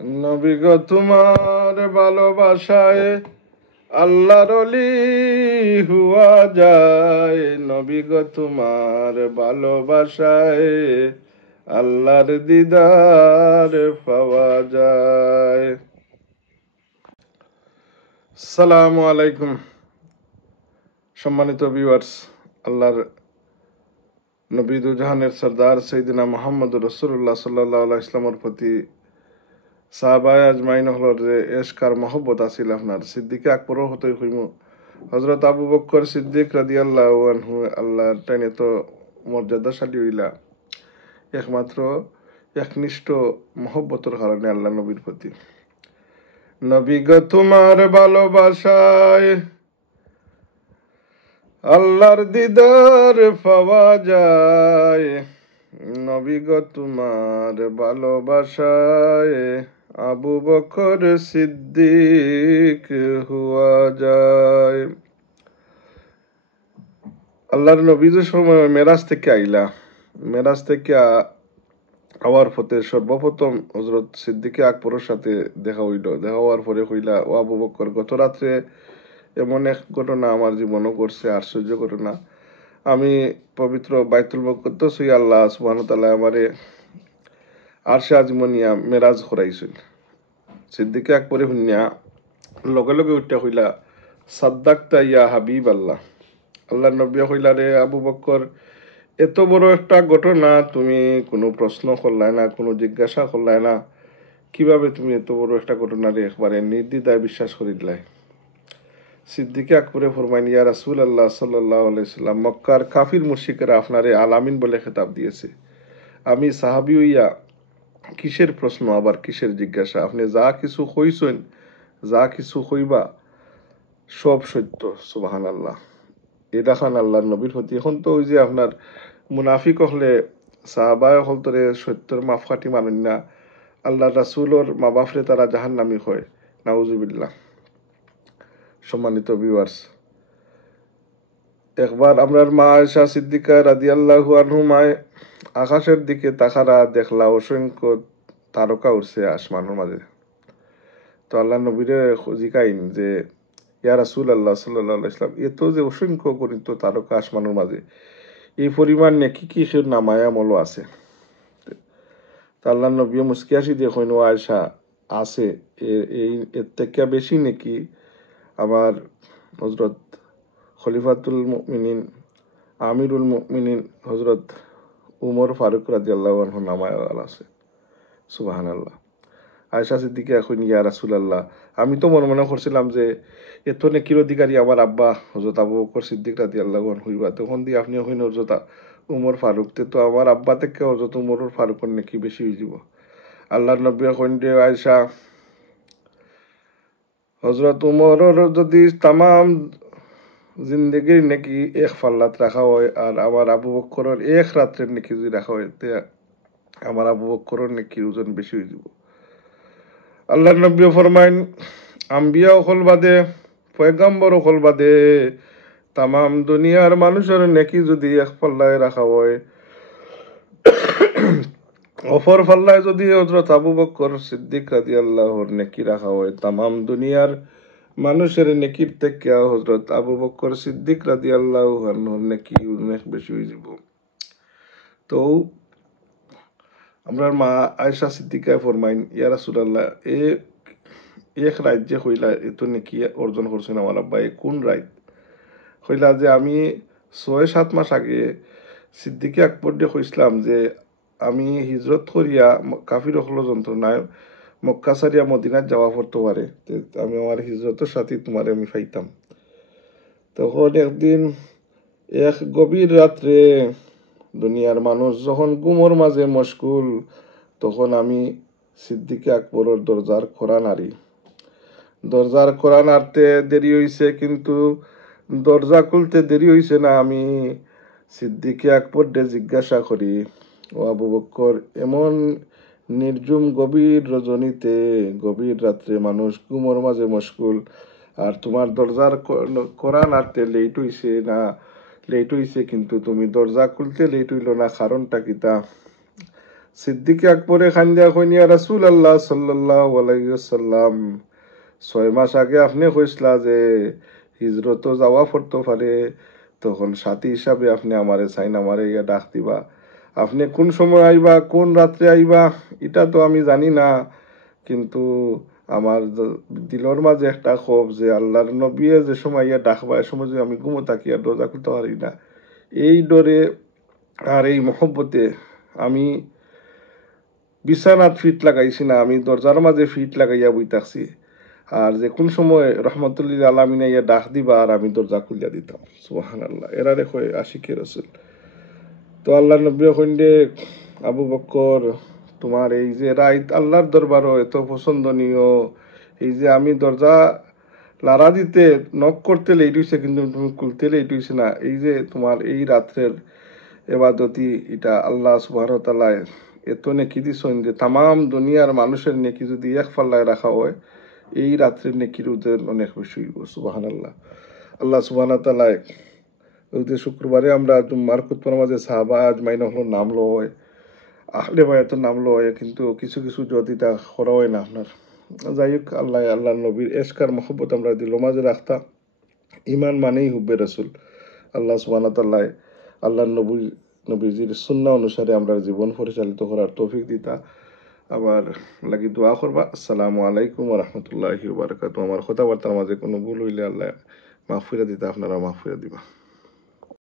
নবী গো তোমার ভালোবাসায় আল্লাহর ওলি হুয়া যায়। নবী গো তোমার ভালোবাসায় আল্লাহর দিদার পাওয়া যায়। আসসালামু আলাইকুম সম্মানিত ভিউয়ার্স, আল্লাহর নবী দুজাহানের সরদার সৈয়দিনা মুহাম্মদুর রাসূলুল্লাহ সাল্লাল্লাহু আলাইহি ইসলামের প্রতি সাহাবায়ে আজমাইন হলর যে এশকার মহব্বত আছিল আপনার সিদ্দিকে আকবরও হতই হইমু হযরত আবু বকর সিদ্দিক রাদিয়াল্লাহু আনহু আল্লাহর টাইনে তো মর্যাদাশালী হইলা একমাত্র একনিষ্ঠ মহব্বতের কারণে আল্লাহ নবীর প্রতি। নবী গো তোমার ভালোবাসায় আল্লাহর দিদার পাওয়া যায়। নবী গো তোমার ভালোবাসায় আবু বকর সিদ্দিক হুয়া যায়। আল্লাহর নবী যে সময় মেরাজ থেকে আইলা, মেরাজ থেকে আওয়ার পথে সর্বপ্রথম হযরত সিদ্দিকে আকবরের সাথে দেখা হইল। দেখা হওয়ার পরে হইলা, ও আবু বকর, গত রাত্রে এমন এক ঘটনা আমার জীবনও করছে, আশ্চর্য ঘটনা। আমি পবিত্র বাইতুল মুকদ্দাস হইয়া আল্লাহ সুবহানাহু ওয়া তাআলা আমারে আরশে আজিমনিয়া মেরাজ করাইছিল। সিদ্দিকে আকবরে হুন্যা লগে লগে উঠিয়া হইলা, সাদ্দাকতা ইয়া হাবিব আল্লাহ। আল্লাহ নবী হইলা, রে আবু বকর, এত বড় একটা ঘটনা তুমি কোনো প্রশ্ন করলাই না, কোনো জিজ্ঞাসা করলাই না, কিভাবে তুমি এত বড় একটা ঘটনারে একবারে নির্দ্বিধায় বিশ্বাস করে দিলাই? সিদ্দিকে আকবরে ফরমাইন, ইয়া রাসূলুল্লাহ সাল্লাল্লাহু আলাইহি সাল্লাম, মক্কার কাফির মুশরিকরা আপনারে আল আমিন বলে খেতাব দিয়েছে। আমি সাহাবী হইয়া কিসের প্রশ্ন আবার কিসের জিজ্ঞাসা? আপনি যা কিছু কইছেন, যা কিছু কইবা সব সত্য। সুবহানাল্লাহ। এটা খান আল্লাহর নবীর প্রতি। এখন তো ওই যে আপনার মুনাফিক হলে সাহাবায় হল তোরে সত্যর মাপকাঠি মানেন না, আল্লাহ রাসূলর মা বাপরে তারা জাহান্নামী হয়, নাউজুবিল্লাহ। সম্মানিত ভিউয়ার্স, একবার আমরার মা আয়েশা সিদ্দিকা রাদিয়াল্লাহু আনহুমায় আকাশের দিকে তাকারা দেখলা অসংখ্য তারকা উঠছে আসমানের মাঝে। তো আল্লাহ নবীরে জিকাইন যে, ইয়া রাসূলুল্লাহ সাল্লাল্লাহু আলাইহি ওয়াসাল্লাম, এত যে অসংখ্য গণিত তারকা আসমানের মাঝে, এই পরিমাণ নেকি কি সে নামায়া মলো আছে? তো আল্লাহ নবী মুস্কি হাসি দিয়ে কইন, ও আয়েশা, আছে, এই এর থেকে বেশি নাকি আমার হযরত খলিফাতুল মুমিনিন আমিরুল মুমিনিন হযরত উমর ফারুক রাদিয়াল্লাহু আনহু নামায় আছে। সুবহানাল্লাহ। আয়েশা সিদ্দিকা কইন, ইয়া রাসূলুল্লাহ, আমি তো মনে মনে করছিলাম যে এত নেকির অধিকারী আমার আব্বা হযরত আবু বকর সিদ্দিক রাদিয়াল্লাহু আনহু হইবা, তখন দিয়ে আপনি হইন হযরত উমর ফারুক, তো আমার আব্বা থেকে হযরত উমর ফারুকের নেকি বেশি হয়ে যাব। আল্লাহর নবী কইন, যে আয়েশা, হযরত উমরের যদি তামাম জিন্দগির নাকি এক ফাল্লাত রাখা হয় আর আমার আবু বকরের এক রাত্রের নাকি যদি রাখা হয়, তে আমার আবু বকরের নাকি ওজন বেশি হয়ে যাব। আল্লাহর নবী ফরমাইন, আম্বিয়া অকল বাদে, পয়গাম্বর অকল বাদে তামাম দুনিয়ার মানুষের নেকি যদি এক পাল্লায় রাখা হয়, অপর পাল্লায় যদি হযরত আবু বকর সিদ্দিক রাদিয়াল্লাহুর নেকি রাখা হয়, তামাম দুনিয়ার মানুষের নেকির থেকে হযরত আবু বকর সিদ্দিক রাদিয়াল্লাহু আনহুর নেকি অনেক বেশি হয়ে যাব। তো আমরার মা আয়েশা সিদ্দিকা ফরমাইন, ইয়া রাসূলুল্লাহ, এক রাত যে হইলা এত নেকি অর্জন করছেন আমার আব্বা, কোন রাত? হইলা যে আমি ৬-৭ মাস আগে সিদ্দিকে আকবর দিয়ে কইসলাম যে আমি হিজরত করিয়া কাফির হলো যন্ত্রণায় মক্কা সারিয়া মদিনাত যাওয়া পড়তে পারে, আমি আমার হিজরতের সাথে তোমারে আমি পাইতাম। তখন একদিন এক গভীর রাত্রে দুনিয়ার মানুষ যখন গুমর মাঝে মশগুল, তখন আমি সিদ্দিকে আকবরের দরজার খোরা নাড়ি। দরজার খোরা নাড়তে দেরি হইছে, কিন্তু দরজা খুলতে দেরি হইছে না। আমি সিদ্দিকে আকবর ডে জিজ্ঞাসা করি, ও আবু বকর, এমন নির্জুম গভীর রজনীতে গভীর রাত্রে মানুষ ঘুমোর মাঝে মশগুল, আর তোমার দরজার করা নাড়তে লেট হইছে না, লেট হইছে কিন্তু তুমি দরজা খুলতে লেট হইল না, কারণটা কিতা? সিদ্দিক আকবরে খান্দিয়া কইনিয়া রাসূলুল্লাহ সাল্লাল্লাহু আলাইহি ওয়াসাল্লাম 6 মাস আগে আপনি কইসলা যে হিজরত যাওয়া পড়তে পারে, তখন সাথী হিসাবে আপনি আমারে চাইন, আমারে ইয়া ডাক দিবা। আপনি কোন সময় আইবা, কোন রাত্রে আইবা, এটা তো আমি জানি না, কিন্তু আমার দিলর মাঝে একটা ক্ষোভ যে আল্লাহর নবী যে সময় ইয়া ডাকবা, এ সময় যদি আমি ঘুমো থাকি আর দরজা খুলতে পারি না, এই ডরে আর এই মহব্বতে আমি বিছানাত ফিট লাগাইছি না, আমি দরজার মাঝে ফিট লাগাইয়া বই থাকছি। আর যে কোন সময় রহমতুল্লিল আলমিনা ইয়া ডাক দিবা আর আমি দরজা খুলিয়া দিতাম। সুবহানাল্লাহ, এরা দেখো আশিকে রসুল। তো আল্লাহ নবী কইন্ডে, আবু বকর, তোমার এই যে রাইত আল্লাহর দরবারও এত পছন্দনীয়, এই যে আমি দরজা লারা দিতে নক করতে লেট হইছে কিন্তু তুমি খুলতে লেট হইছে না, এই যে তোমার এই রাত্রের এবাদতি, এটা আল্লাহ সুবহানাহু ওয়া তাআলা এত নেকি দিছেন যে তামাম দুনিয়ার মানুষের নেকি যদি এক পাল্লায় রাখা হয়, এই রাত্রের নেকির ওজন অনেক বেশি হইব। সুবহানাল্লাহ। আল্লাহ সুবহানাহু ওয়া তাআলা ওই যে শুক্রবারে আমরা জুম্মার খুতবার মাঝে সাহাবা আজমাইন হলো নাম লয়, আহলে বায়াতের নাম লয়, কিন্তু কিছু কিছু যদি তা করা হয় না আপনার। যাই হোক, আল্লাহ আল্লাহ নবীর এশকার মহব্বত আমরা দিল মাঝে রাখতাম। ইমান মানেই হুব্বে রসুল। আল্লাহ সুবহানাহু ওয়া তাআলা আল্লাহ নবীজির সুন্নাহ অনুসারে আমরা জীবন পরিচালিত করার তৌফিক দিতা। আবার লাগি দোয়া করবা। আসসালামু আলাইকুম ওয়া রাহমাতুল্লাহি ওয়া বারাকাতুহু। আমার কথাবার্তার মাঝে কোনো ভুল হইলে আল্লাহ মাফ করে দিতা, আপনারা মাফ করে দিবা।